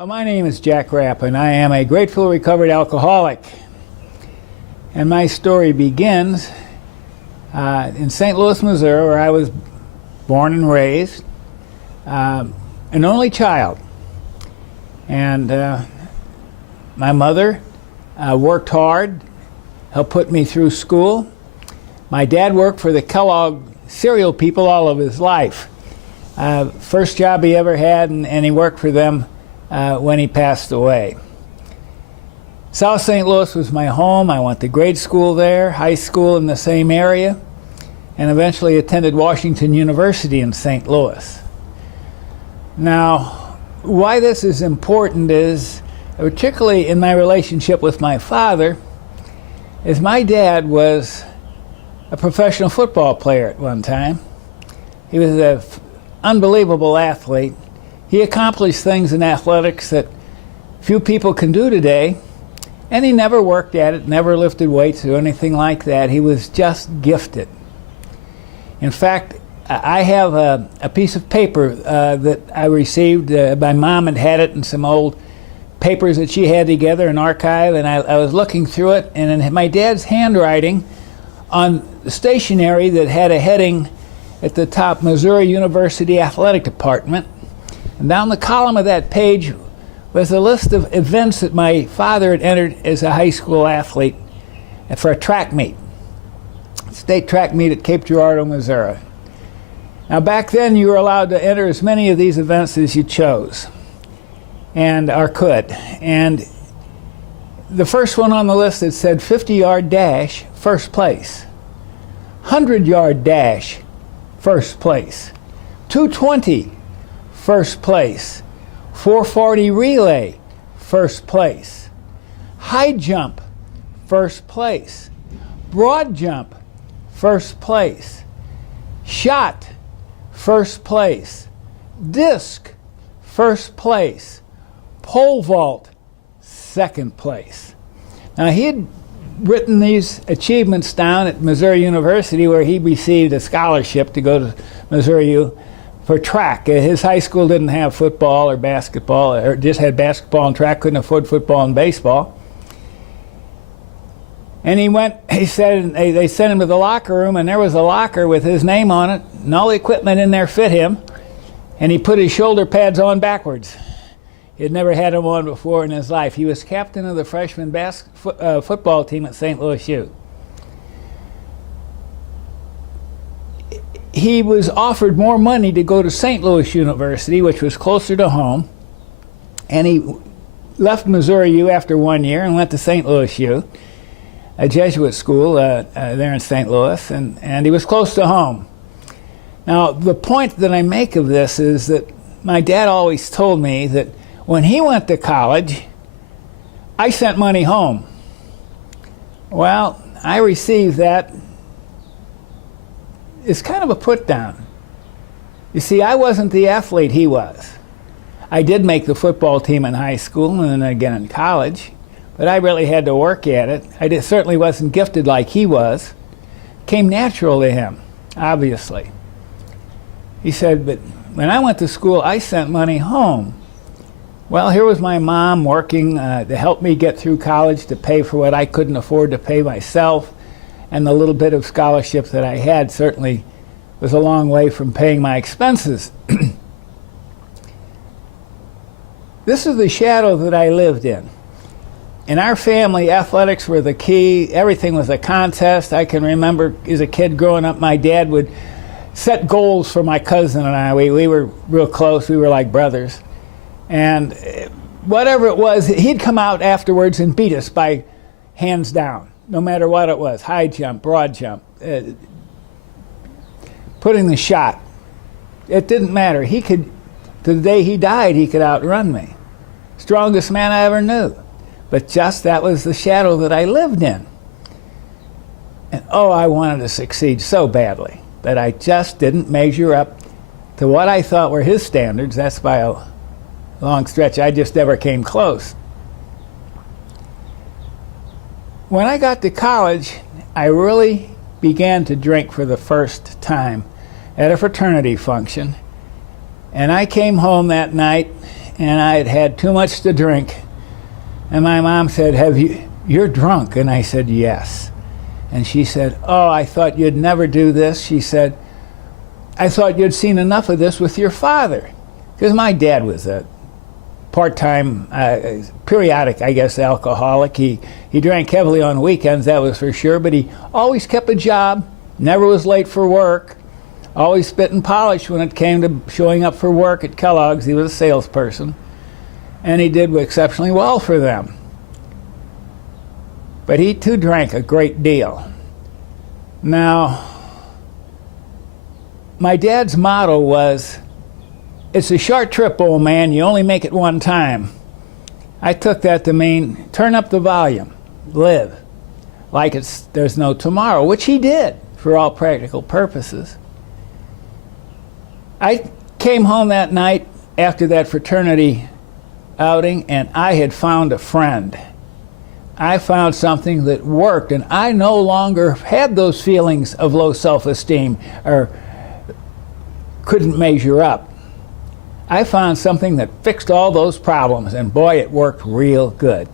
Well, my name is Jack Rapp, and I am a grateful recovered alcoholic. And my story begins in St. Louis, Missouri, where I was born and raised, an only child. And my mother worked hard, helped put me through school. My dad worked for the Kellogg cereal people all of his life. First job he ever had, and he worked for them when he passed away. South St. Louis was my home. I went to grade school there, high school in the same area, and eventually attended Washington University in St. Louis. Now, why this is important is, particularly in my relationship with my father, is my dad was a professional football player at one time. He was an unbelievable athlete. He accomplished things in athletics that few people can do today, and he never worked at it, never lifted weights or anything like that. He was just gifted. In fact, I have a piece of paper that I received. My mom had it in some old papers that she had together, an archive, and I was looking through it, and in my dad's handwriting on the stationery that had a heading at the top, Missouri University Athletic Department, and down the column of that page was a list of events that my father had entered as a high school athlete for a track meet, state track meet at Cape Girardeau, Missouri. Now back then you were allowed to enter as many of these events as you chose or could. And the first one on the list, it said 50-yard dash, first place. 100-yard dash, first place. 220, first place. 440 relay, first place. High jump, first place. Broad jump, first place. Shot, first place. Disc, first place. Pole vault, second place. Now he had written these achievements down at Missouri University, where he received a scholarship to go to Missouri U for track. His high school didn't have football or basketball, or just had basketball and track, couldn't afford football and baseball. And he said they sent him to the locker room, and there was a locker with his name on it, and all the equipment in there fit him, and he put his shoulder pads on backwards. He had never had them on before in his life. He was captain of the freshman football team at St. Louis U. He was offered more money to go to St. Louis University, which was closer to home, and he left Missouri U after 1 year and went to St. Louis U, a Jesuit school there in St. Louis, and he was close to home. Now, the point that I make of this is that my dad always told me that when he went to college, I sent money home. Well, I received that. It's kind of a put down. You see, I wasn't the athlete he was. I did make the football team in high school and then again in college, but I really had to work at it. Certainly wasn't gifted like he was. Came natural to him, obviously. He said, but when I went to school, I sent money home. Well, here was my mom working to help me get through college, to pay for what I couldn't afford to pay myself, and the little bit of scholarship that I had certainly was a long way from paying my expenses. This is the shadow that I lived in. In our family, athletics were the key. Everything was a contest. I can remember as a kid growing up, my dad would set goals for my cousin and I. We were real close. We were like brothers. And whatever it was, he'd come out afterwards and beat us by hands down, no matter what it was, high jump, broad jump, putting the shot. It didn't matter. He could, to the day he died, he could outrun me. Strongest man I ever knew. But just that was the shadow that I lived in. And oh, I wanted to succeed so badly, but I just didn't measure up to what I thought were his standards. That's by a long stretch. I just never came close. When I got to college, I really began to drink for the first time at a fraternity function. And I came home that night and I had had too much to drink. And my mom said, you're drunk? And I said, yes. And she said, oh, I thought you'd never do this. She said, I thought you'd seen enough of this with your father. Because my dad was a part-time, periodic, I guess, alcoholic. He drank heavily on weekends, that was for sure, but he always kept a job, never was late for work, always spit and polish when it came to showing up for work at Kellogg's. He was a salesperson, and he did exceptionally well for them. But he too drank a great deal. Now, my dad's motto was, it's a short trip, old man, you only make it one time. I took that to mean, turn up the volume, live, like there's no tomorrow, which he did for all practical purposes. I came home that night after that fraternity outing, and I had found a friend. I found something that worked, and I no longer had those feelings of low self-esteem or couldn't measure up. I found something that fixed all those problems, and boy, it worked real good.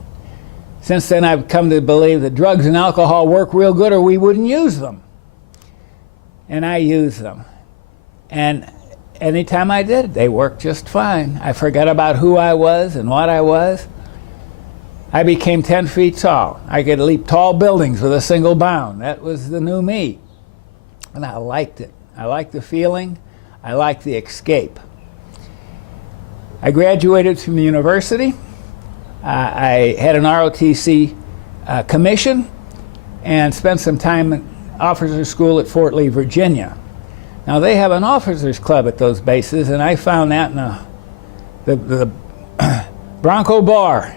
Since then, I've come to believe that drugs and alcohol work real good, or we wouldn't use them. And I use them. And anytime I did, they worked just fine. I forgot about who I was and what I was. I became 10 feet tall. I could leap tall buildings with a single bound. That was the new me. And I liked it. I liked the feeling. I liked the escape. I graduated from the university. I had an ROTC commission and spent some time at officers' school at Fort Lee, Virginia. Now, they have an officers' club at those bases, and I found that in the Bronco Bar.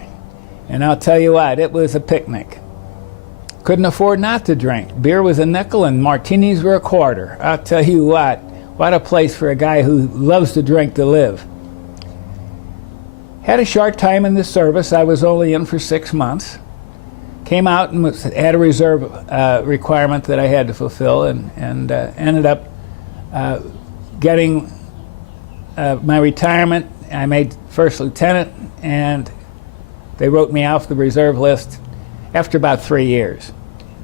And I'll tell you what, it was a picnic. Couldn't afford not to drink. Beer was a nickel and martinis were a quarter. I'll tell you what a place for a guy who loves to drink to live. Had a short time in the service. I was only in for 6 months. Came out and had a reserve requirement that I had to fulfill, and ended up getting my retirement. I made first lieutenant, and they wrote me off the reserve list after about 3 years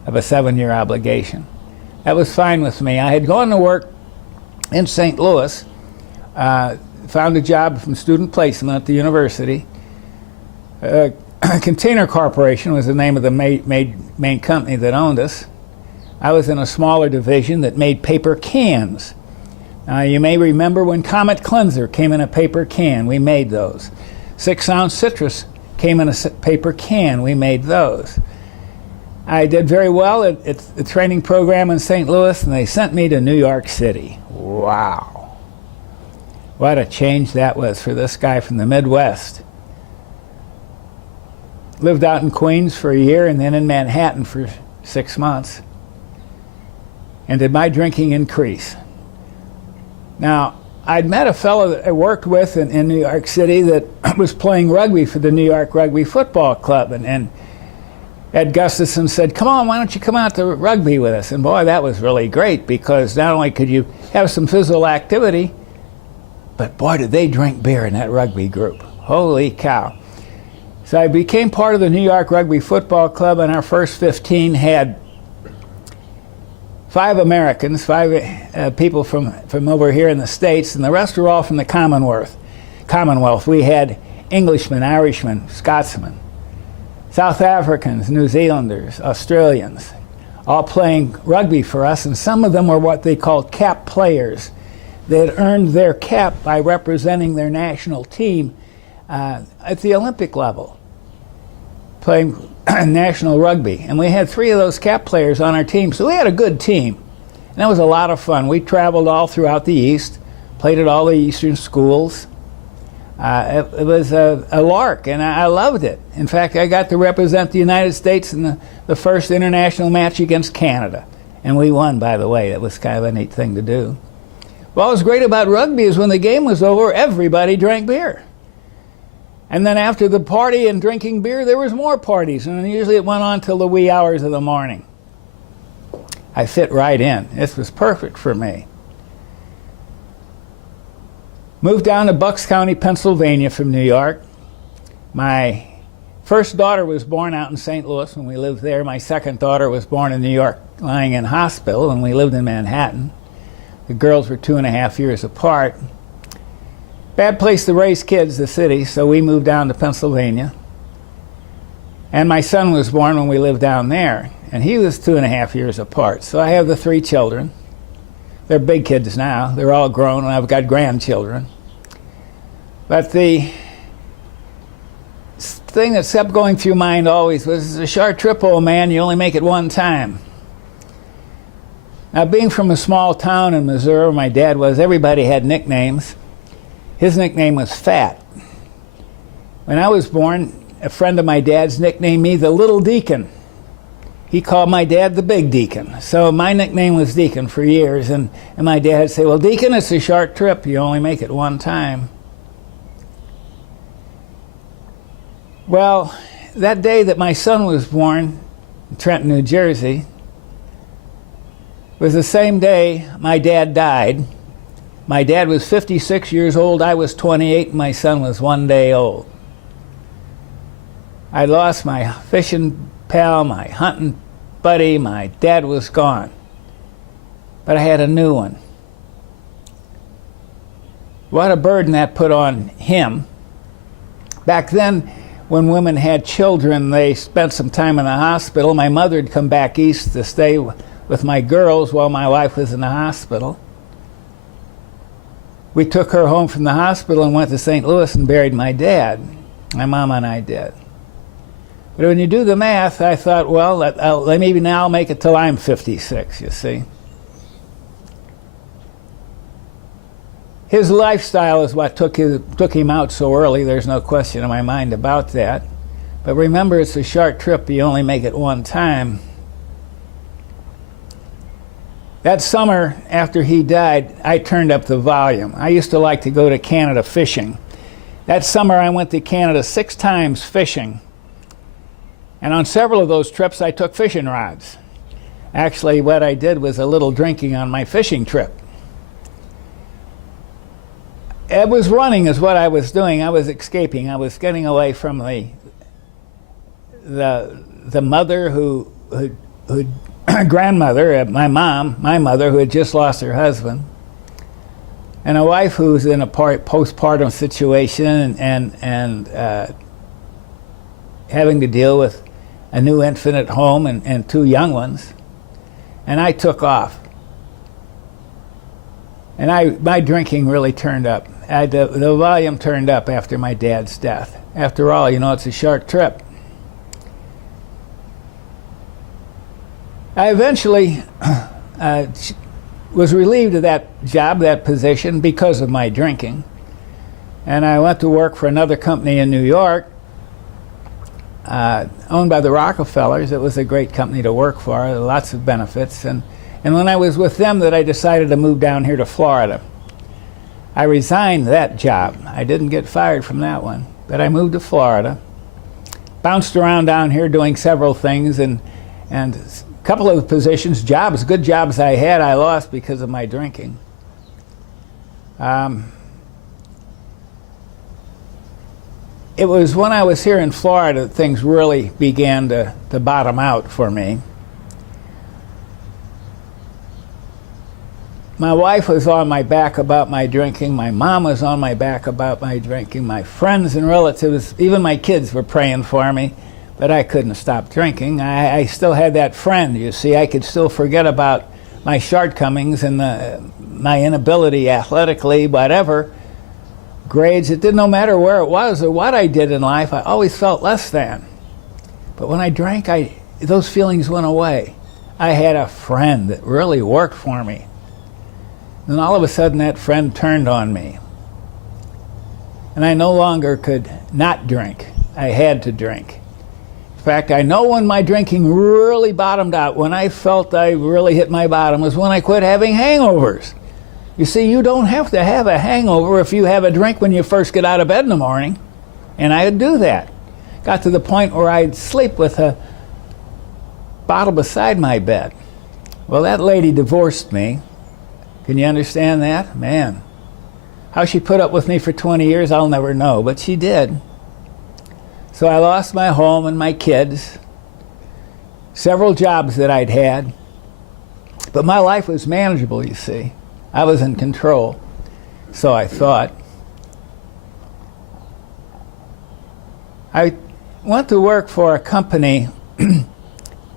of a 7-year obligation. That was fine with me. I had gone to work in St. Louis, found a job from student placement at the university. Container Corporation was the name of the main company that owned us. I was in a smaller division that made paper cans. You may remember when Comet Cleanser came in a paper can. We made those. 6-ounce citrus came in a paper can. We made those. I did very well at the training program in St. Louis, and they sent me to New York City. Wow. What a change that was for this guy from the Midwest. Lived out in Queens for a year and then in Manhattan for 6 months. And did my drinking increase? Now, I'd met a fellow that I worked with in New York City that was playing rugby for the New York Rugby Football Club. And Ed Gustafson said, come on, why don't you come out to rugby with us? And boy, that was really great, because not only could you have some physical activity, but boy, did they drink beer in that rugby group. Holy cow. So I became part of the New York Rugby Football Club, and our first 15 had 5 Americans, 5 people from over here in the States, and the rest were all from the Commonwealth. We had Englishmen, Irishmen, Scotsmen, South Africans, New Zealanders, Australians, all playing rugby for us, and some of them were what they called cap players. They had earned their cap by representing their national team at the Olympic level, playing national rugby. And we had 3 of those cap players on our team, so we had a good team. And that was a lot of fun. We traveled all throughout the East, played at all the Eastern schools. It was a lark, and I loved it. In fact, I got to represent the United States in the first international match against Canada. And we won, by the way. It was kind of a neat thing to do. What was great about rugby is when the game was over, everybody drank beer. And then after the party and drinking beer, there was more parties, and usually it went on till the wee hours of the morning. I fit right in. This was perfect for me. Moved down to Bucks County, Pennsylvania from New York. My first daughter was born out in St. Louis when we lived there. My second daughter was born in New York, lying in hospital, and we lived in Manhattan. The girls were 2.5 years apart. Bad place to raise kids, the city, so we moved down to Pennsylvania. And my son was born when we lived down there, and he was 2.5 years apart. So I have the 3 children. They're big kids now. They're all grown, and I've got grandchildren. But the thing that kept going through mind always was, it's a short trip, old man, you only make it one time. Now, being from a small town in Missouri where my dad was, everybody had nicknames. His nickname was Fat. When I was born, a friend of my dad's nicknamed me the Little Deacon. He called my dad the Big Deacon. So my nickname was Deacon for years, and my dad would say, well, Deacon, it's a short trip. You only make it one time. Well, that day that my son was born in Trenton, New Jersey, was the same day my dad died. My dad was 56 years old, I was 28, and my son was 1 day old. I lost my fishing pal, my hunting buddy, my dad was gone. But I had a new one. What a burden that put on him. Back then, when women had children, they spent some time in the hospital. My mother had come back east to stay with my girls while my wife was in the hospital. We took her home from the hospital and went to St. Louis and buried my dad. My mom and I did. But when you do the math, I thought, well, maybe now I'll make it till I'm 56, you see. His lifestyle is what took him out so early. There's no question in my mind about that. But remember, it's a short trip. You only make it one time. That summer after he died, I turned up the volume. I used to like to go to Canada fishing. That summer I went to Canada 6 times fishing. And on several of those trips I took fishing rods. Actually, what I did was a little drinking on my fishing trip. It was running is what I was doing. I was escaping. I was getting away from the mother who grandmother, my mother, who had just lost her husband, and a wife who's in a postpartum situation and having to deal with a new infant at home and 2 young ones. And I took off. And my drinking really turned up. The volume turned up after my dad's death. After all, you know, it's a short trip. I eventually was relieved of that job, that position, because of my drinking. And I went to work for another company in New York, owned by the Rockefellers. It was a great company to work for, lots of benefits. And when I was with them, that I decided to move down here to Florida. I resigned that job. I didn't get fired from that one, but I moved to Florida. Bounced around down here doing several things, and a couple of the positions, good jobs I had, I lost because of my drinking. It was when I was here in Florida that things really began to bottom out for me. My wife was on my back about my drinking. My mom was on my back about my drinking. My friends and relatives, even my kids, were praying for me, but I couldn't stop drinking. I still had that friend, you see. I could still forget about my shortcomings and my inability athletically, whatever. Grades, it didn't matter where it was or what I did in life, I always felt less than. But when I drank, those feelings went away. I had a friend that really worked for me. Then all of a sudden that friend turned on me. And I no longer could not drink. I had to drink. In fact, I know when my drinking really bottomed out, when I felt I really hit my bottom, was when I quit having hangovers. You see, you don't have to have a hangover if you have a drink when you first get out of bed in the morning. And I would do that. Got to the point where I'd sleep with a bottle beside my bed. Well, that lady divorced me. Can you understand that? Man, How she put up with me for 20 years, I'll never know, but she did. So I lost my home and my kids, several jobs that I'd had, but my life was manageable, you see. I was in control, so I thought. I went to work for a company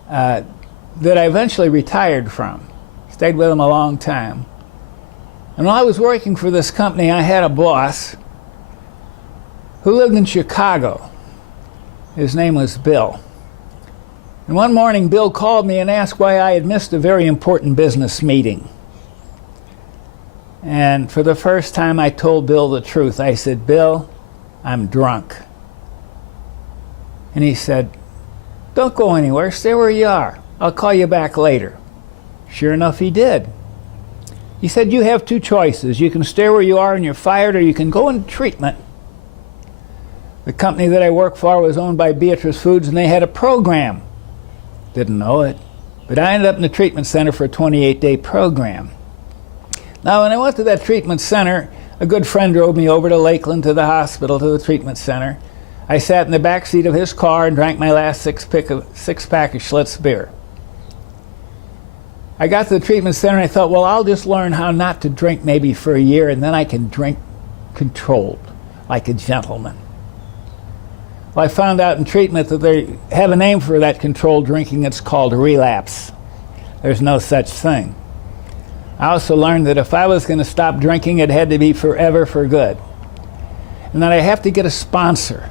that I eventually retired from. Stayed with them a long time. And while I was working for this company, I had a boss who lived in Chicago. His name was Bill. And one morning, Bill called me and asked why I had missed a very important business meeting. And for the first time, I told Bill the truth. I said, "Bill, I'm drunk." And he said, "Don't go anywhere. Stay where you are. I'll call you back later." Sure enough, he did. He said, "You have two choices. You can stay where you are and you're fired, or you can go into treatment." The company that I worked for was owned by Beatrice Foods, and they had a program. Didn't know it, but I ended up in the treatment center for a 28-day program. Now, when I went to that treatment center, a good friend drove me over to Lakeland, to the hospital, to the treatment center. I sat in the back seat of his car and drank my last six-pack of Schlitz beer. I got to the treatment center and I thought, well, I'll just learn how not to drink maybe for a year, and then I can drink controlled, like a gentleman. Well, I found out in treatment that they have a name for that controlled drinking. It's called relapse. There's no such thing. I also learned that if I was going to stop drinking, it had to be forever for good. And that I have to get a sponsor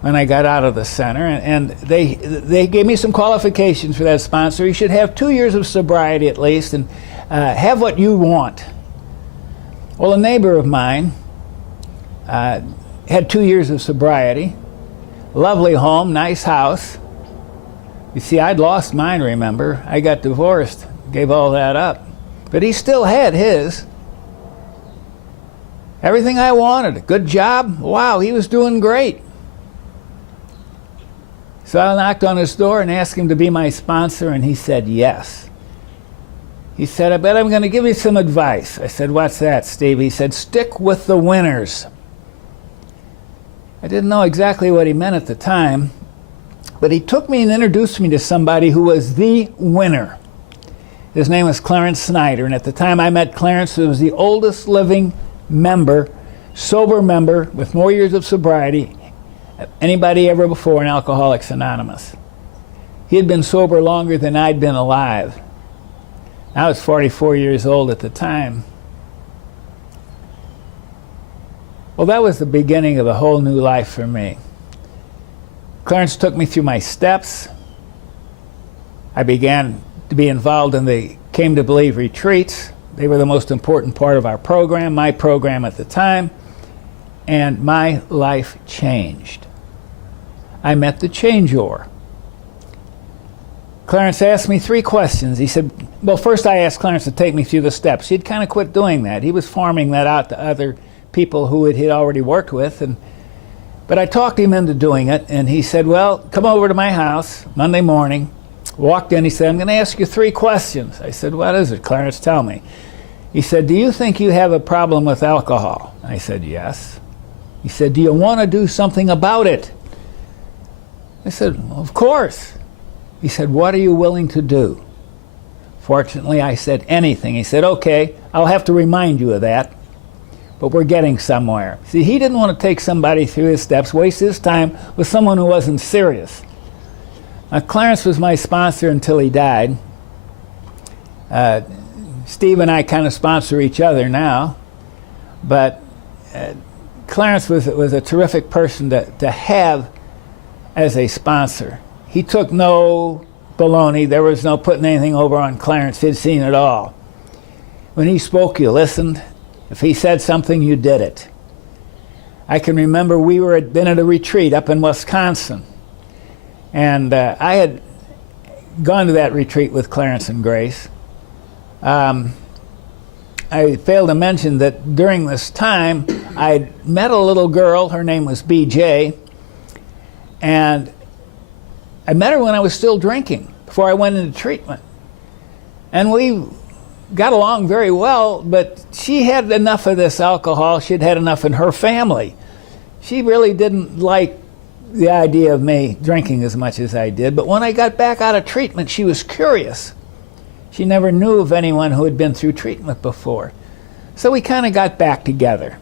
when I got out of the center. And they gave me some qualifications for that sponsor. You should have 2 years of sobriety at least, and have what you want. Well, a neighbor of mine had 2 years of sobriety, lovely home, nice house. You see, I'd lost mine, remember. I got divorced, gave all that up. But he still had his. Everything I wanted, a good job. Wow, he was doing great. So I knocked on his door and asked him to be my sponsor, and he said yes. He said, "I bet I'm going to give you some advice." I said, "What's that, Steve?" He said, "Stick with the winners." I didn't know exactly what he meant at the time, but he took me and introduced me to somebody who was the winner. His name was Clarence Snyder, and at the time I met Clarence, who was the oldest living member, sober member, with more years of sobriety than anybody ever before in Alcoholics Anonymous. He had been sober longer than I'd been alive. I was 44 years old at the time. Well, that was the beginning of a whole new life for me. Clarence took me through my steps. I began to be involved in the Came to Believe retreats. They were the most important part of our program, my program at the time, and my life changed. I met the changeover. Clarence asked me 3 questions. He said, well, first I asked Clarence to take me through the steps. He'd kind of quit doing that. He was farming that out to other people who he'd already worked with. But I talked him into doing it, and he said, well, come over to my house Monday morning. Walked in, he said, I'm going to ask you 3 questions. I said, what is it, Clarence? Tell me. He said, do you think you have a problem with alcohol? I said, yes. He said, do you want to do something about it? I said, well, of course. He said, what are you willing to do? Fortunately, I said anything. He said, okay, I'll have to remind you of that, but we're getting somewhere. See, he didn't want to take somebody through his steps, waste his time with someone who wasn't serious. Now, Clarence was my sponsor until he died. Steve and I kind of sponsor each other now, but Clarence was a terrific person to have as a sponsor. He took no baloney. There was no putting anything over on Clarence. He'd seen it all. When he spoke, you listened. If he said something, you did it. I can remember we had been at a retreat up in Wisconsin, and I had gone to that retreat with Clarence and Grace. I failed to mention that during this time, I met a little girl. Her name was BJ, and I met her when I was still drinking, before I went into treatment. And we got along very well, but she had enough of this alcohol. She'd had enough in her family. She really didn't like the idea of me drinking as much as I did. But when I got back out of treatment, she was curious. She never knew of anyone who had been through treatment before. So we kind of got back together.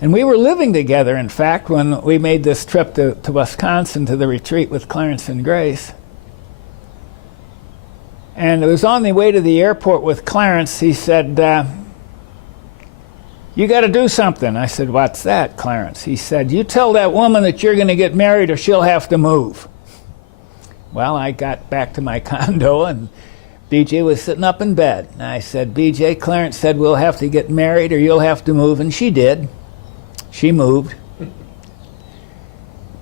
And we were living together, in fact, when we made this trip to Wisconsin to the retreat with Clarence and Grace. And it was on the way to the airport with Clarence. He said, you got to do something. I said, what's that, Clarence? He said, you tell that woman that you're going to get married or she'll have to move. Well, I got back to my condo and BJ was sitting up in bed. And I said, BJ, Clarence said we'll have to get married or you'll have to move. And she did. She moved.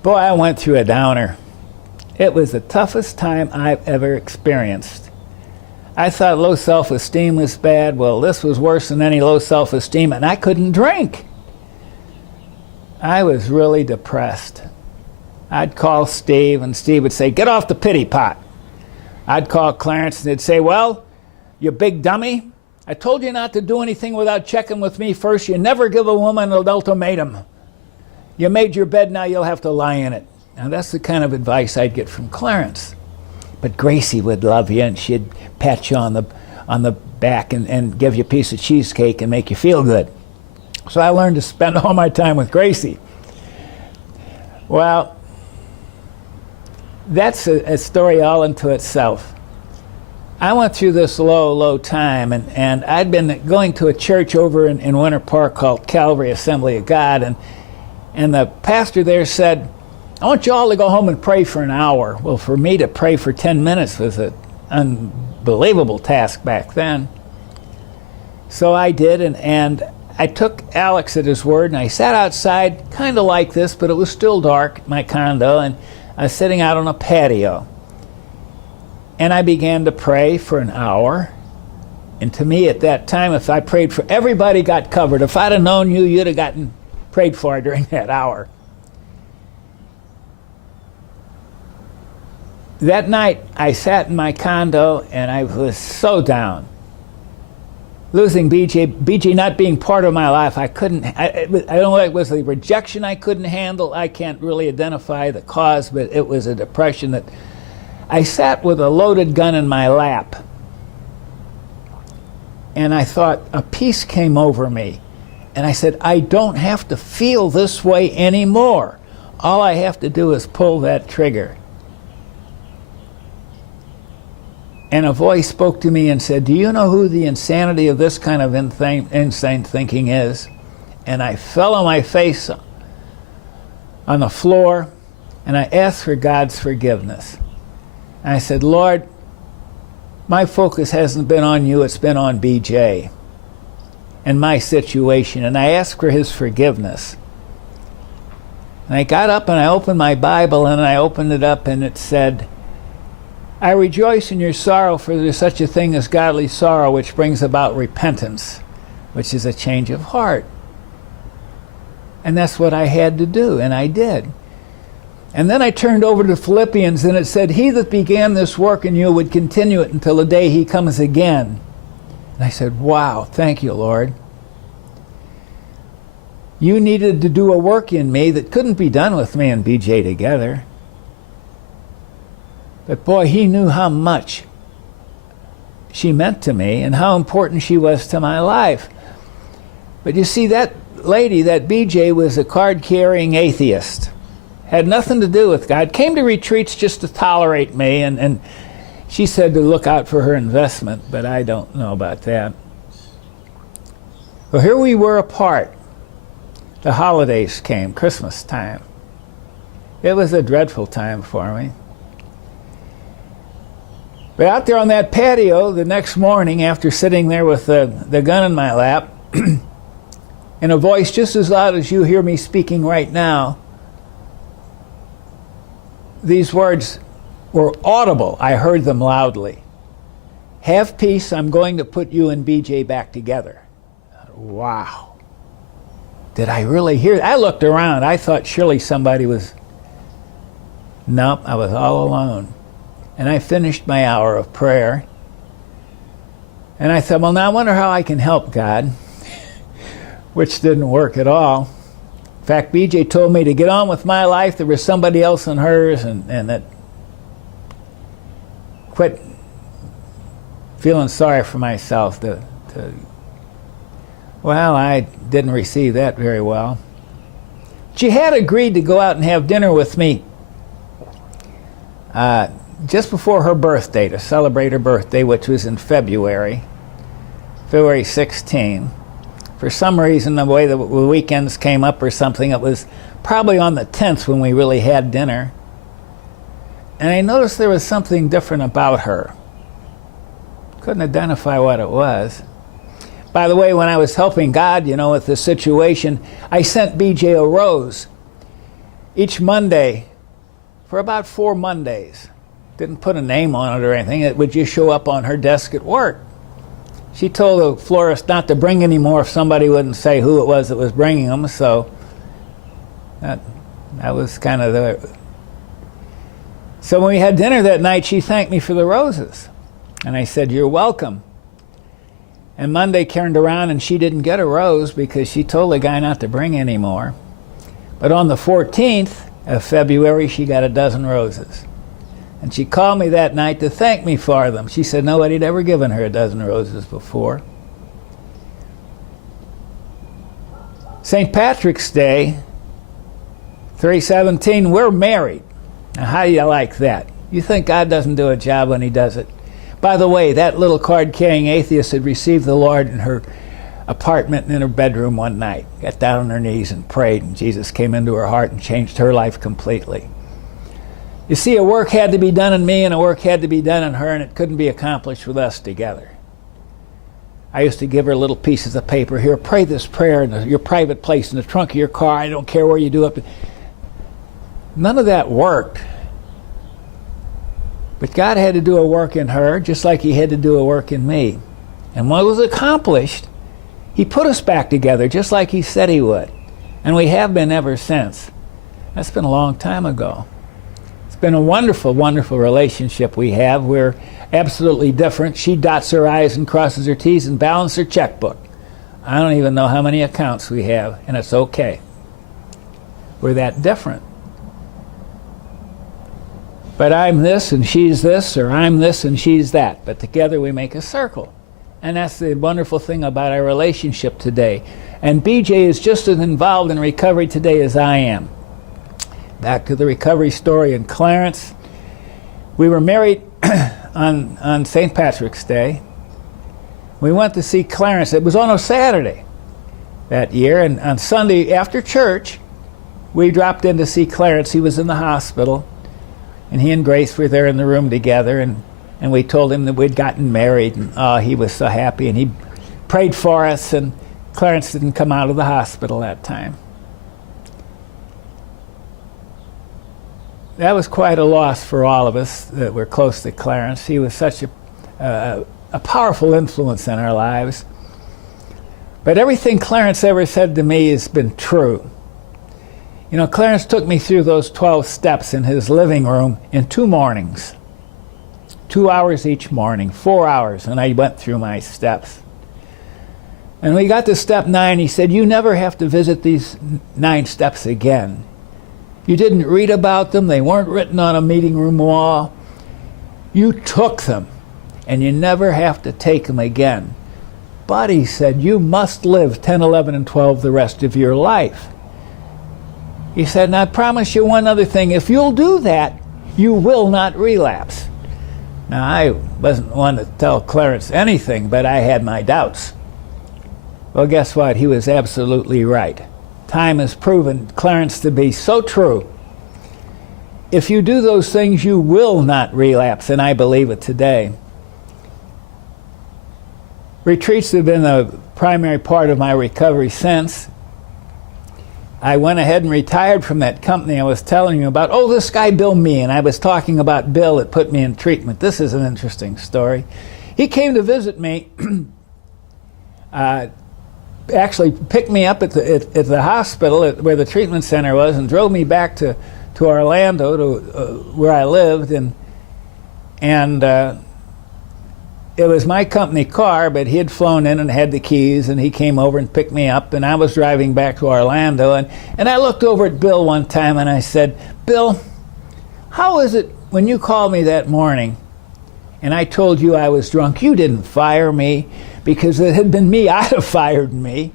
Boy, I went through a downer. It was the toughest time I've ever experienced. I thought low self-esteem was bad. Well, this was worse than any low self-esteem, and I couldn't drink. I was really depressed. I'd call Steve, and Steve would say, get off the pity pot. I'd call Clarence, and they'd say, well, you big dummy, I told you not to do anything without checking with me first. You never give a woman an ultimatum. You made your bed, now you'll have to lie in it. Now, that's the kind of advice I'd get from Clarence. But Gracie would love you, and she'd pat you on the back and give you a piece of cheesecake and make you feel good. So I learned to spend all my time with Gracie. Well, that's a story all unto itself. I went through this low time, and I'd been going to a church over in Winter Park called Calvary Assembly of God, and the pastor there said, I want you all to go home and pray for an hour. Well, for me to pray for 10 minutes was an unbelievable task back then. So I did, and I took Alex at his word, and I sat outside, kind of like this, but it was still dark, my condo, and I was sitting out on a patio. And I began to pray for an hour. And to me at that time, if I prayed for everybody got covered. If I'd have known you, you'd have gotten prayed for during that hour. That night, I sat in my condo, and I was so down. Losing BJ not being part of my life, I don't know, it was the rejection I couldn't handle. I can't really identify the cause, but it was a depression that I sat with a loaded gun in my lap. And I thought, a peace came over me. And I said, I don't have to feel this way anymore. All I have to do is pull that trigger. And a voice spoke to me and said, do you know who the insanity of this kind of insane thinking is? And I fell on my face on the floor, and I asked for God's forgiveness. And I said, Lord, my focus hasn't been on you, it's been on BJ and my situation. And I asked for his forgiveness. And I got up and I opened my Bible, and I opened it up, and it said, I rejoice in your sorrow, for there's such a thing as godly sorrow, which brings about repentance, which is a change of heart. And that's what I had to do, and I did. And then I turned over to Philippians, and it said, he that began this work in you would continue it until the day he comes again. And I said, wow, thank you, Lord. You needed to do a work in me that couldn't be done with me and BJ together. But boy, he knew how much she meant to me and how important she was to my life. But you see, that lady, that BJ, was a card-carrying atheist. Had nothing to do with God. Came to retreats just to tolerate me, and she said to look out for her investment, but I don't know about that. Well, here we were apart. The holidays came, Christmas time. It was a dreadful time for me. But out there on that patio the next morning, after sitting there with the gun in my lap, in a voice just as loud as you hear me speaking right now, these words were audible. I heard them loudly. Have peace, I'm going to put you and BJ back together. Wow. Did I really hear that? I looked around. I thought surely somebody was... Nope, I was all alone. And I finished my hour of prayer. And I said, well, now I wonder how I can help God, which didn't work at all. In fact, BJ told me to get on with my life. There was somebody else in hers, and that quit feeling sorry for myself. Well, I didn't receive that very well. She had agreed to go out and have dinner with me just before her birthday, to celebrate her birthday, which was in February 16. For some reason, the way the weekends came up or something, it was probably on the 10th when we really had dinner. And I noticed there was something different about her. Couldn't identify what it was. By the way, when I was helping God, with the situation, I sent BJ a rose each Monday for about 4 Mondays. Didn't put a name on it or anything. It would just show up on her desk at work. She told the florist not to bring any more if somebody wouldn't say who it was that was bringing them, so that was kind of the... So when we had dinner that night, she thanked me for the roses. And I said, you're welcome. And Monday turned around and she didn't get a rose because she told the guy not to bring any more. But on the 14th of February, she got a dozen roses. And she called me that night to thank me for them. She said nobody had ever given her a dozen roses before. St. Patrick's Day, 3/17, we're married. Now, how do you like that? You think God doesn't do a job when he does it? By the way, that little card-carrying atheist had received the Lord in her apartment in her bedroom one night, got down on her knees and prayed, and Jesus came into her heart and changed her life completely. You see, a work had to be done in me and a work had to be done in her, and it couldn't be accomplished with us together. I used to give her little pieces of paper. Here, pray this prayer in your private place, in the trunk of your car. I don't care where you do it. None of that worked. But God had to do a work in her, just like he had to do a work in me. And when it was accomplished, he put us back together, just like he said he would. And we have been ever since. That's been a long time ago. It's been a wonderful, wonderful relationship we have. We're absolutely different. She dots her I's and crosses her T's and balances her checkbook. I don't even know how many accounts we have, and it's okay. We're that different. But I'm this and she's this, or I'm this and she's that. But together we make a circle. And that's the wonderful thing about our relationship today. And BJ is just as involved in recovery today as I am. Back to the recovery story in Clarence. We were married on St. Patrick's Day. We went to see Clarence. It was on a Saturday that year. And on Sunday after church, we dropped in to see Clarence. He was in the hospital. And he and Grace were there in the room together, and we told him that we'd gotten married, and he was so happy, and he prayed for us, and Clarence didn't come out of the hospital that time. That was quite a loss for all of us that were close to Clarence. He was such a powerful influence in our lives. But everything Clarence ever said to me has been true. Clarence took me through those 12 steps in his living room in 2 mornings. 2 hours each morning, 4 hours, and I went through my steps. And we got to step 9, he said, you never have to visit these 9 steps again. You didn't read about them, they weren't written on a meeting room wall. You took them, and you never have to take them again. But he said, you must live 10, 11, and 12 the rest of your life. He said, and I promise you one other thing, if you'll do that, you will not relapse. Now, I wasn't one to tell Clarence anything, but I had my doubts. Well, guess what? He was absolutely right. Time has proven Clarence to be so true. If you do those things, you will not relapse, and I believe it today. Retreats have been a primary part of my recovery since. I went ahead and retired from that company I was telling you about. Oh, this guy Bill Meehan. I was talking about Bill that put me in treatment. This is an interesting story. He came to visit me, actually picked me up at the hospital where the treatment center was and drove me back to Orlando, to where I lived. And it was my company car, but he had flown in and had the keys, and he came over and picked me up, and I was driving back to Orlando, and I looked over at Bill one time and I said, Bill, how is it when you called me that morning and I told you I was drunk, you didn't fire me? Because if it had been me, I'd have fired me.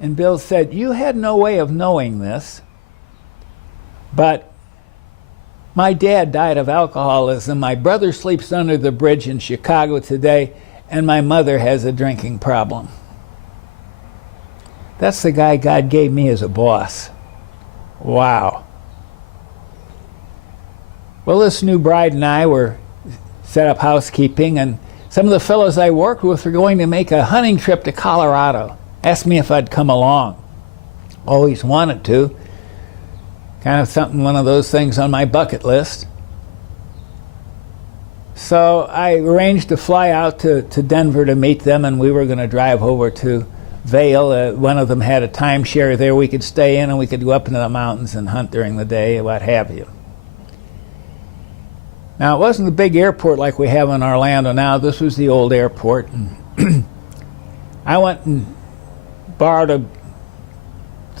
And Bill said, you had no way of knowing this, but my dad died of alcoholism. My brother sleeps under the bridge in Chicago today, and my mother has a drinking problem. That's the guy God gave me as a boss. Wow. Well, this new bride and I were set up housekeeping, and some of the fellows I worked with were going to make a hunting trip to Colorado. Asked me if I'd come along. Always wanted to. Kind of something, one of those things on my bucket list. So I arranged to fly out to Denver to meet them, and we were going to drive over to Vail. One of them had a timeshare there we could stay in, and we could go up into the mountains and hunt during the day, what have you. Now, it wasn't the big airport like we have in Orlando now. This was the old airport. And I went and borrowed a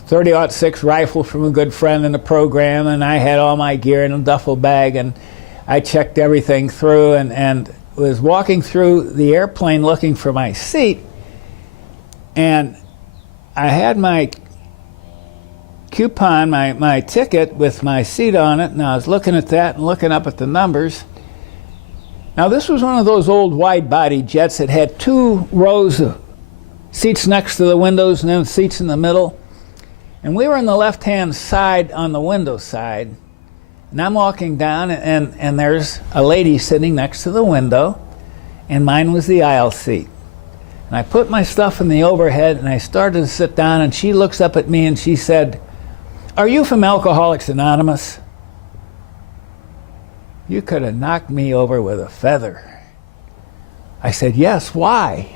.30-06 rifle from a good friend in the program, and I had all my gear in a duffel bag, and I checked everything through and was walking through the airplane looking for my seat, and I had my coupon, my ticket with my seat on it, and I was looking at that and looking up at the numbers. Now, this was one of those old wide-body jets that had 2 rows of seats next to the windows and then seats in the middle. And we were on the left-hand side on the window side. And I'm walking down, and there's a lady sitting next to the window, and mine was the aisle seat. And I put my stuff in the overhead, and I started to sit down, and she looks up at me and she said, "Are you from Alcoholics Anonymous?" You could have knocked me over with a feather. I said, "Yes, why?"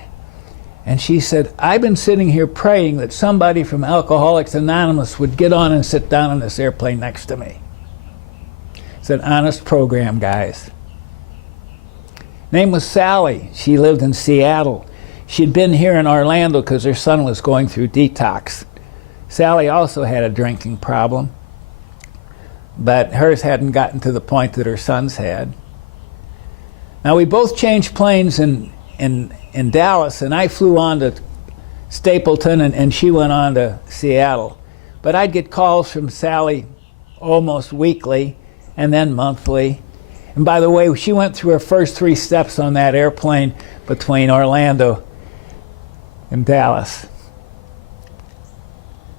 And she said, "I've been sitting here praying that somebody from Alcoholics Anonymous would get on and sit down in this airplane next to me." It's an honest program, guys. Name was Sally. She lived in Seattle. She'd been here in Orlando because her son was going through detox. Sally also had a drinking problem, but hers hadn't gotten to the point that her son's had. Now, we both changed planes in Dallas, and I flew on to Stapleton, and she went on to Seattle. But I'd get calls from Sally almost weekly, and then monthly. And by the way, she went through her first 3 steps on that airplane between Orlando and Dallas.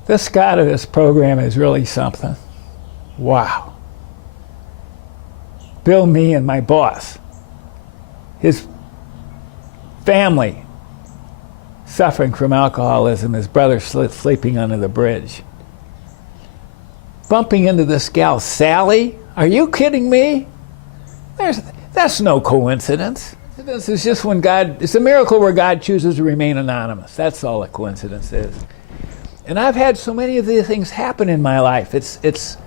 This God of this program is really something. Wow. Bill, me, and my boss. His family suffering from alcoholism, his brother sleeping under the bridge. Bumping into this gal, Sally? Are you kidding me? That's no coincidence. This is just when it's a miracle where God chooses to remain anonymous. That's all a coincidence is. And I've had so many of these things happen in my life. It's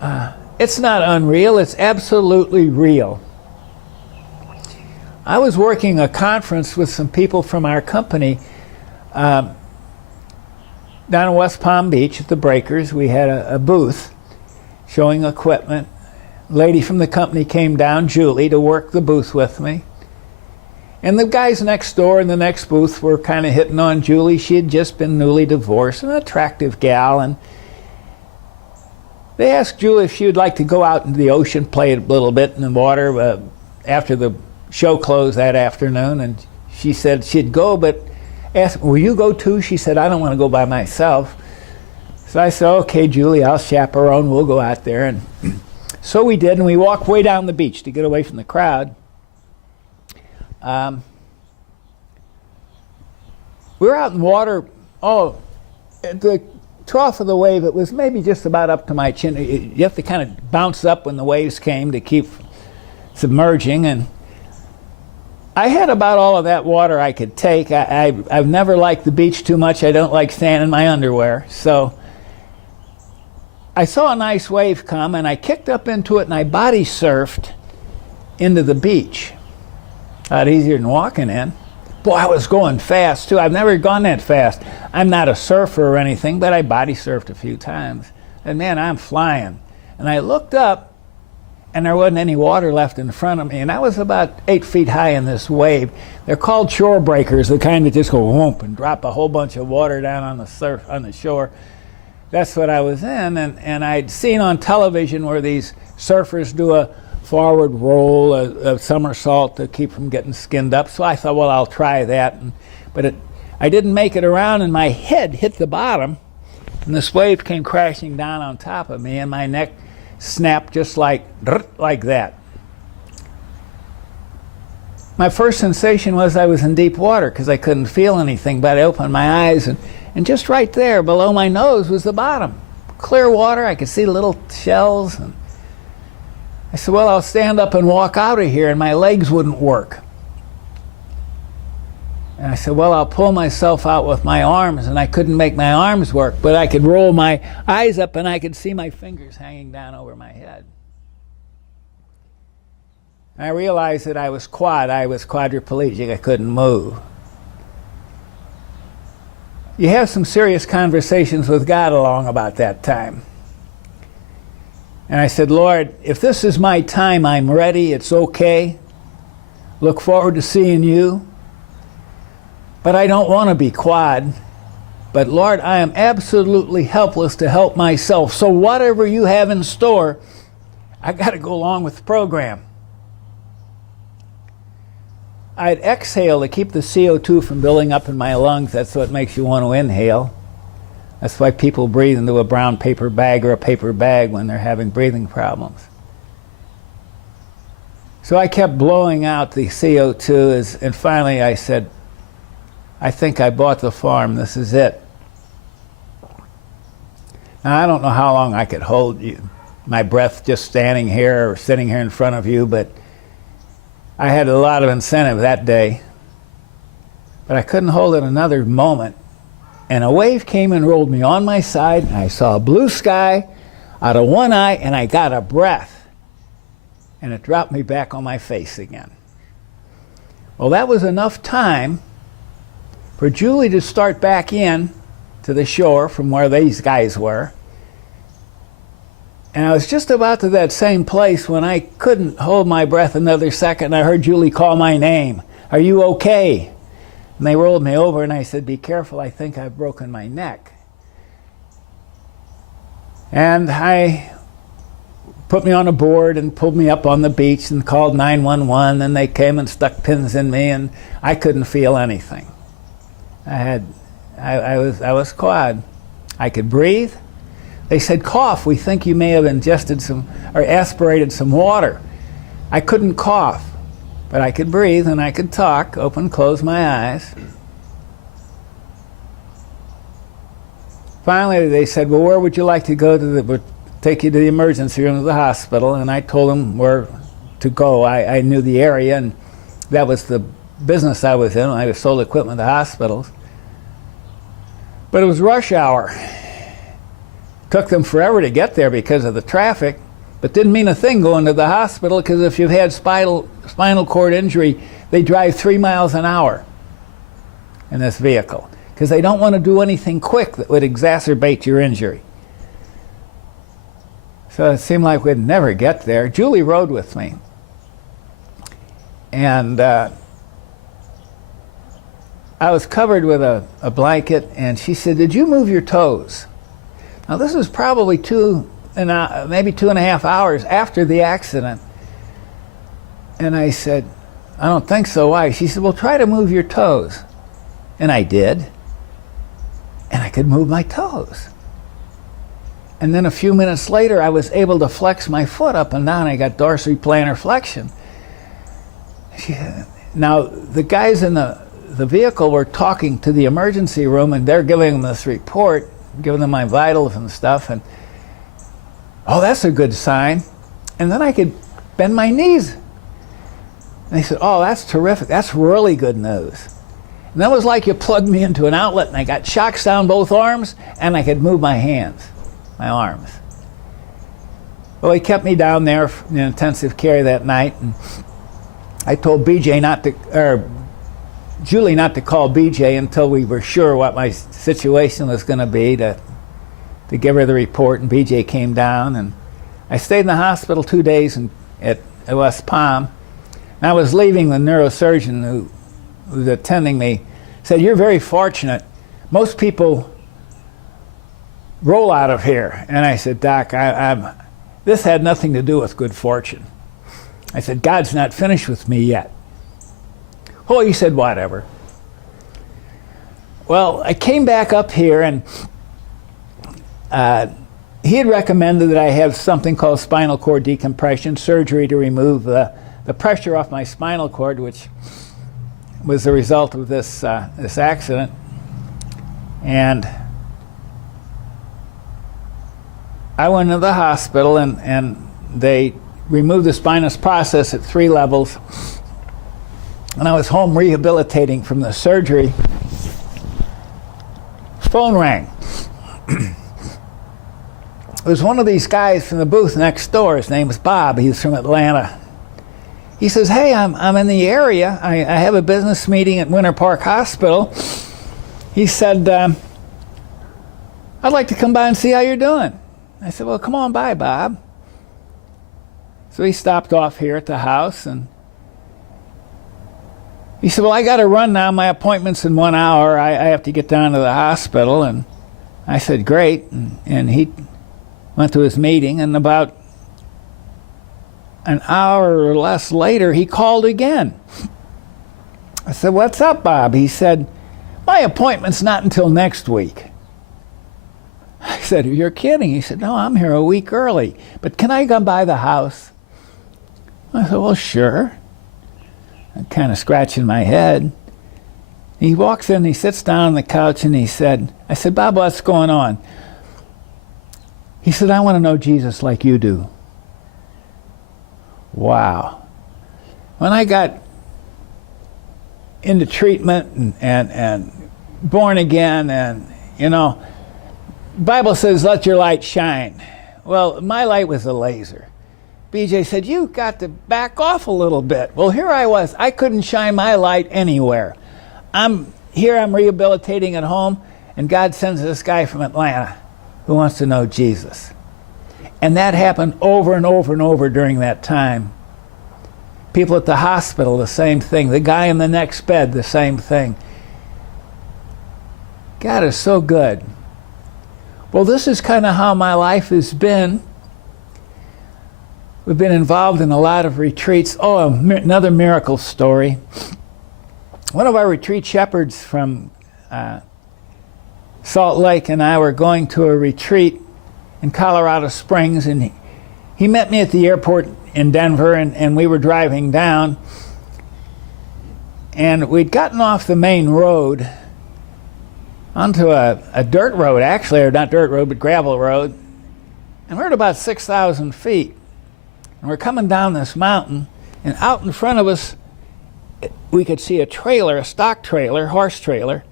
not unreal, it's absolutely real. I was working a conference with some people from our company down in West Palm Beach at the Breakers. We had a booth showing equipment. A lady from the company came down, Julie, to work the booth with me. And the guys next door in the next booth were kind of hitting on Julie. She had just been newly divorced, an attractive gal, and they asked Julie if she would like to go out into the ocean, play a little bit in the water after the show closed that afternoon. And she said she'd go, but asked, "Will you go too?" She said, "I don't want to go by myself." So I said, "Okay, Julie, I'll chaperone. We'll go out there." And so we did, and we walked way down the beach to get away from the crowd. We were out in water, at the trough of the wave, it was maybe just about up to my chin. You have to kind of bounce up when the waves came to keep submerging, and I had about all of that water I could take. I've never liked the beach too much. I don't like sand in my underwear. So I saw a nice wave come, and I kicked up into it, and I body surfed into the beach. A lot easier than walking in. Boy, I was going fast too. I've never gone that fast. I'm not a surfer or anything, but I body surfed a few times. And man, I'm flying. And I looked up, and there wasn't any water left in front of me. And I was about 8 feet high in this wave. They're called shore breakers, the kind that just go whoomp and drop a whole bunch of water down on the shore. That's what I was in. And I'd seen on television where these surfers do a forward roll, a somersault to keep from getting skinned up. So I thought, well, I'll try that. But I didn't make it around, and my head hit the bottom, and this wave came crashing down on top of me, and my neck snapped just like that. My first sensation was I was in deep water because I couldn't feel anything, but I opened my eyes, and just right there below my nose was the bottom. Clear water, I could see little shells. And I said, well, I'll stand up and walk out of here, and my legs wouldn't work. And I said, well, I'll pull myself out with my arms, and I couldn't make my arms work, but I could roll my eyes up and I could see my fingers hanging down over my head. And I realized that I was quadriplegic, I couldn't move. You have some serious conversations with God along about that time. And I said, Lord, if this is my time, I'm ready, it's okay. Look forward to seeing you. But I don't want to be quad. But Lord, I am absolutely helpless to help myself. So whatever you have in store, I got to go along with the program. I'd exhale to keep the CO2 from building up in my lungs. That's what makes you want to inhale. That's why people breathe into a brown paper bag or a paper bag when they're having breathing problems. So I kept blowing out the CO2, and finally I said, I think I bought the farm. This is it. Now, I don't know how long I could hold my breath just standing here or sitting here in front of you, but I had a lot of incentive that day. But I couldn't hold it another moment. And a wave came and rolled me on my side, and I saw a blue sky out of one eye, and I got a breath. And it dropped me back on my face again. Well, that was enough time for Julie to start back in to the shore from where these guys were. And I was just about to that same place when I couldn't hold my breath another second. I heard Julie call my name. Are you okay? And they rolled me over, and I said, be careful, I think I've broken my neck. And I put me on a board and pulled me up on the beach and called 911, and they came and stuck pins in me, and I couldn't feel anything. I was quad. I could breathe. They said, cough, we think you may have ingested some or aspirated some water. I couldn't cough, but I could breathe and I could talk, open, close my eyes. Finally, they said, well, where would you like to go we'll take you to the emergency room of the hospital. And I told them where to go. I knew the area, and that was the business I was in. I sold equipment to hospitals. But it was rush hour. Took them forever to get there because of the traffic, but didn't mean a thing going to the hospital, because if you've had spinal cord injury, they drive 3 miles an hour in this vehicle because they don't want to do anything quick that would exacerbate your injury. So it seemed like we'd never get there. Julie rode with me. And I was covered with a blanket, and she said, did you move your toes? Now, this was probably maybe 2.5 hours after the accident. And I said, I don't think so. Why? She said, well, try to move your toes. And I did. And I could move my toes. And then a few minutes later, I was able to flex my foot up and down. I got dorsiplantar flexion. Now, the guys in the vehicle were talking to the emergency room, and they're giving them this report, giving them my vitals and stuff, and oh, that's a good sign. And then I could bend my knees. And they said, oh, that's terrific. That's really good news. And that was like you plugged me into an outlet, and I got shocks down both arms, and I could move my hands, my arms. Well, he kept me down there in intensive care that night, and I told Julie not to call BJ until we were sure what my situation was going to be, to give her the report, and BJ came down, and I stayed in the hospital 2 days at West Palm. And I was leaving, the neurosurgeon who was attending me said, "You're very fortunate. Most people roll out of here." And I said, "Doc, this had nothing to do with good fortune." I said, "God's not finished with me yet." Oh, he said, "Whatever." Well, I came back up here, and he had recommended that I have something called spinal cord decompression surgery to remove the pressure off my spinal cord, which was the result of this accident. And I went into the hospital, and they removed the spinous process at 3 levels. And I was home rehabilitating from the surgery. Phone rang. It was one of these guys from the booth next door. His name was Bob. He was from Atlanta. He says, "Hey, I'm in the area. I have a business meeting at Winter Park Hospital." He said, "I'd like to come by and see how you're doing." I said, "Well, come on by, Bob." So he stopped off here at the house, and he said, "Well, I got to run now. My appointment's in 1 hour. I have to get down to the hospital." And I said, "Great." And he went to his meeting, and about an hour or less later, he called again. I said, "What's up, Bob?" He said, "My appointment's not until next week." I said, "You're kidding." He said, "No, I'm here a week early, but can I come by the house?" I said, "Well, sure." I'm kind of scratching my head. He walks in, he sits down on the couch, and I said, "Bob, what's going on?" He said, "I want to know Jesus like you do." Wow. When I got into treatment and born again, and the Bible says, "Let your light shine." Well, my light was a laser. BJ said, "You've got to back off a little bit." Well, here I was. I couldn't shine my light anywhere. I'm rehabilitating at home, and God sends this guy from Atlanta who wants to know Jesus. And that happened over and over and over during that time. People at the hospital, the same thing. The guy in the next bed, the same thing. God is so good. Well, this is kind of how my life has been. We've been involved in a lot of retreats. Oh, another miracle story. One of our retreat shepherds from Salt Lake and I were going to a retreat in Colorado Springs, and he met me at the airport in Denver, and we were driving down, and we'd gotten off the main road onto a dirt road, actually, or not dirt road, but gravel road, and we're at about 6,000 feet, and we're coming down this mountain, and out in front of us we could see a trailer, a stock trailer, horse trailer,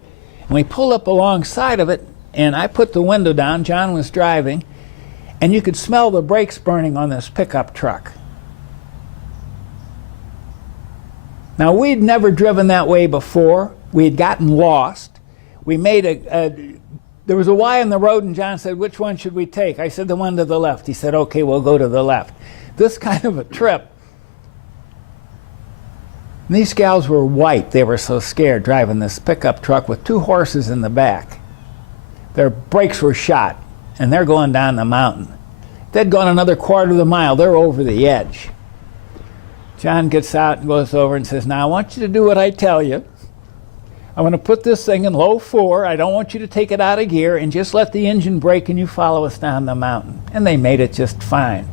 and we pulled up alongside of it, and I put the window down, John was driving, and you could smell the brakes burning on this pickup truck. Now, we'd never driven that way before. We had gotten lost. We made there was a Y in the road, and John said, "Which one should we take?" I said, "The one to the left." He said, "Okay, we'll go to the left." This kind of a trip. And these gals were white. They were so scared driving this pickup truck with 2 horses in the back. Their brakes were shot, and they're going down the mountain. They'd gone another quarter of the mile. They're over the edge. John gets out and goes over and says, "Now, I want you to do what I tell you. I'm going to put this thing in low 4. I don't want you to take it out of gear, and just let the engine brake, and you follow us down the mountain." And they made it just fine.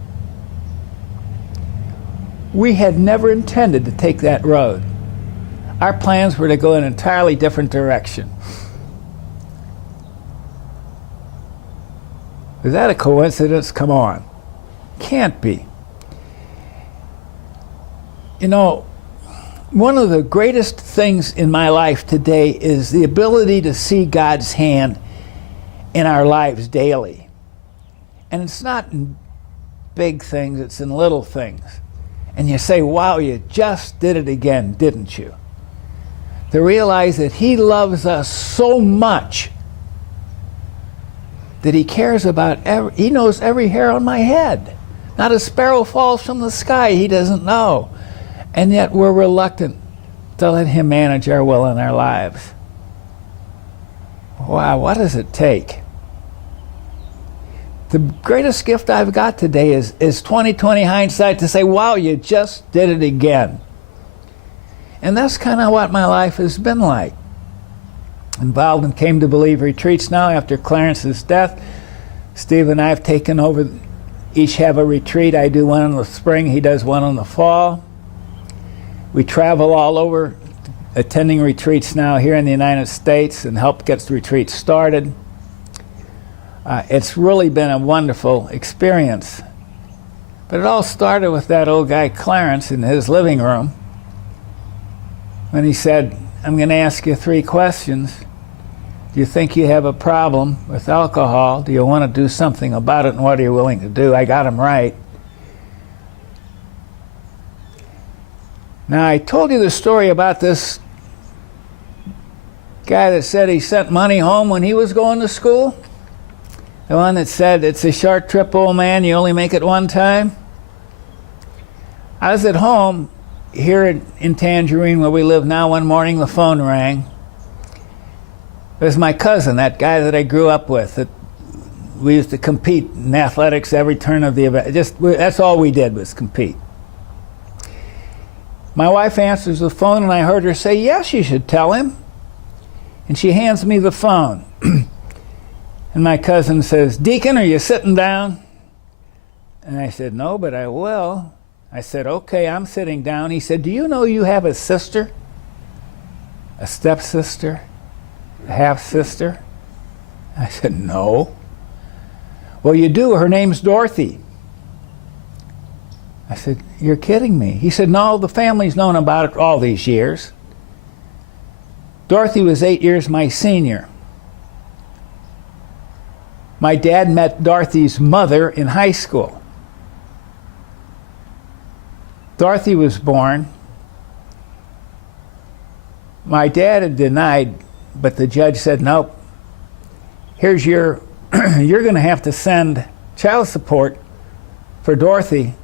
We had never intended to take that road. Our plans were to go in an entirely different direction. Is that a coincidence? Come on. Can't be. One of the greatest things in my life today is the ability to see God's hand in our lives daily. And it's not in big things, it's in little things. And you say, wow, you just did it again, didn't you? To realize that he loves us so much that he cares about he knows every hair on my head. Not a sparrow falls from the sky he doesn't know. And yet we're reluctant to let him manage our will in our lives. Wow, what does it take? The greatest gift I've got today is 20/20 hindsight to say, wow, you just did it again. And that's kind of what my life has been like. Involved in Came to Believe retreats now after Clarence's death. Steve and I have taken over, each have a retreat. I do one in the spring, he does one in the fall. We travel all over, attending retreats now here in the United States and help get the retreats started. It's really been a wonderful experience. But it all started with that old guy Clarence in his living room when he said, I'm going to ask you 3 questions. Do you think you have a problem with alcohol? Do you want to do something about it, and what are you willing to do? I got him right. Now, I told you the story about this guy that said he sent money home when he was going to school. The one that said, it's a short trip, old man, you only make it one time. I was at home here in Tangerine, where we live now. One morning the phone rang. It was my cousin, that guy that I grew up with. That we used to compete in athletics every turn of the event. That's all we did was compete. My wife answers the phone, and I heard her say, yes, you should tell him. And she hands me the phone. And my cousin says, Deacon, are you sitting down? And I said, no, but I will. I said, okay, I'm sitting down. He said, do you know you have a sister? A stepsister? A half-sister? I said, no. Well, you do. Her name's Dorothy. I said, you're kidding me. He said, no, the family's known about it all these years. Dorothy was 8 years my senior. My dad met Dorothy's mother in high school. Dorothy was born. My dad had denied, but the judge said, nope, here's you're going to have to send child support for Dorothy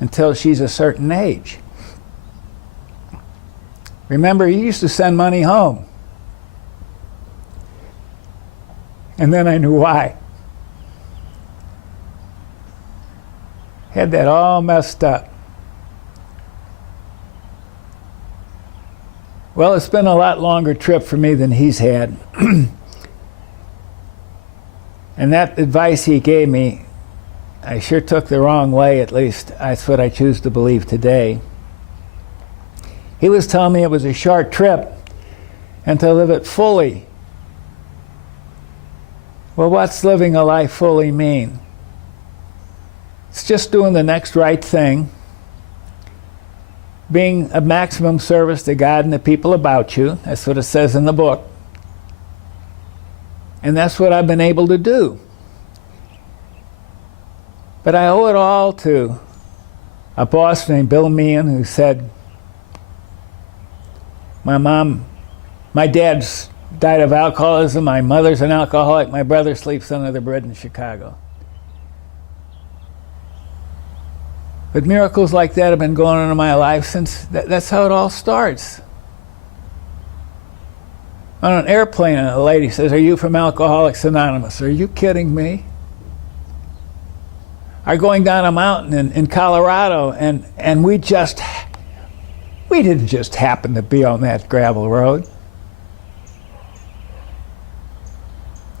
until she's a certain age. Remember, he used to send money home. And then I knew why. Had that all messed up. Well, it's been a lot longer trip for me than he's had. And that advice he gave me, I sure took the wrong way, at least. That's what I choose to believe today. He was telling me it was a short trip and to live it fully. Well, what's living a life fully mean? It's just doing the next right thing, being of maximum service to God and the people about you. That's what it says in the book. And that's what I've been able to do. But I owe it all to a boss named Bill Meehan, who said, my dad's died of alcoholism, my mother's an alcoholic, my brother sleeps under the bridge in Chicago. But miracles like that have been going on in my life since, that's how it all starts. On an airplane, a lady says, are you from Alcoholics Anonymous? Are you kidding me? I'm going down a mountain in Colorado, and we didn't just happen to be on that gravel road.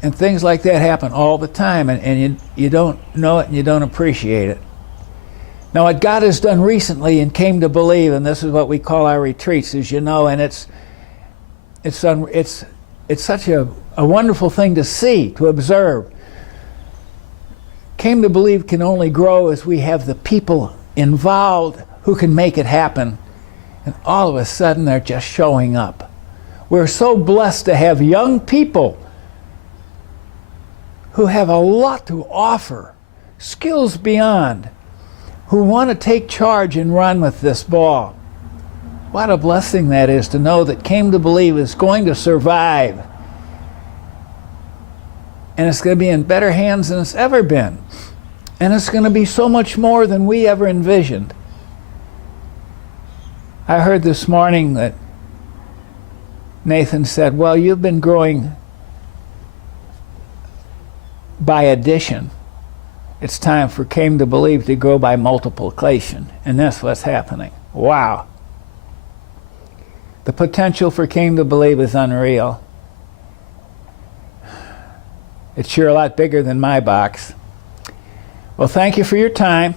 And things like that happen all the time, and you don't know it and you don't appreciate it. Now, what God has done recently and Came to Believe, and this is what we call our retreats, as you know, and it's such a wonderful thing to see, to observe. Came to Believe can only grow as we have the people involved who can make it happen. And all of a sudden, they're just showing up. We're so blessed to have young people who have a lot to offer, skills beyond, who want to take charge and run with this ball. What a blessing that is to know that Came to Believe is going to survive. And it's going to be in better hands than it's ever been. And it's going to be so much more than we ever envisioned. I heard this morning that Nathan said, well, you've been growing by addition. It's time for Came to Believe to grow by multiplication. And that's what's happening. Wow. The potential for Came to Believe is unreal. It's sure a lot bigger than my box. Well, thank you for your time.